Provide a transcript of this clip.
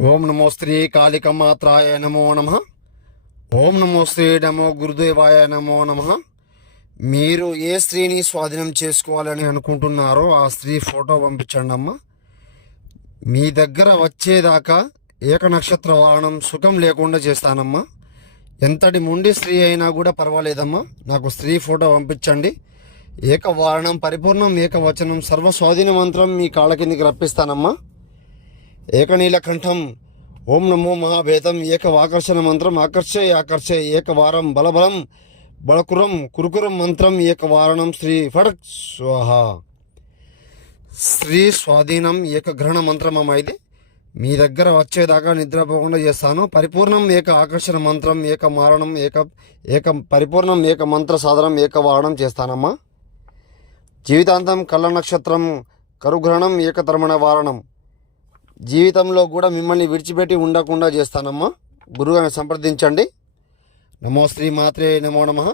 ఓం నమో శ్రీ కాళికమాత్రాయ నమో నమ. ఓం నమో శ్రీ నమో గురుదేవాయ నమో నమ. మీరు ఏ స్త్రీని స్వాధీనం చేసుకోవాలని అనుకుంటున్నారో ఆ స్త్రీ ఫోటో పంపించండి అమ్మ. మీ దగ్గర వచ్చేదాకా ఏక నక్షత్ర వాహనం సుఖం లేకుండా చేస్తానమ్మా. ఎంతటి ముండి స్త్రీ అయినా కూడా పర్వాలేదమ్మా, నాకు స్త్రీ ఫోటో పంపించండి. ఏకవారణం పరిపూర్ణం ఏకవచనం సర్వ స్వాధీన మంత్రం మీ కాళ్ళ కిందికి రప్పిస్తానమ్మా. ఏకనీలకంఠం ఓం నమో మహాభేదం ఏకవాకర్షణ మంత్రం ఆకర్షే ఆకర్షే ఏకవారం బలబలం బలకురం కురుకురం మంత్రం ఏకవారణం శ్రీ ఫడక్ స్వాహ. స్త్రీ స్వాధీనం ఏకగ్రహణ మంత్రం అమ్మ. ఇది మీ దగ్గర వచ్చేదాకా నిద్రపోకుండా చేస్తాను. పరిపూర్ణం ఏక ఆకర్షణ మంత్రం ఏక మారణం ఏక పరిపూర్ణం ఏక మంత్ర సాధనం ఏకవారణం చేస్తానమ్మా. జీవితాంతం కళ్ళ నక్షత్రం కరుగ్రహణం ఏకతర్మణ వారణం. జీవితంలో కూడా మిమ్మల్ని విడిచిపెట్టి ఉండకుండా చేస్తానమ్మా. గురువుని సంప్రదించండి. నమో శ్రీ మాత్రే నమో నమః.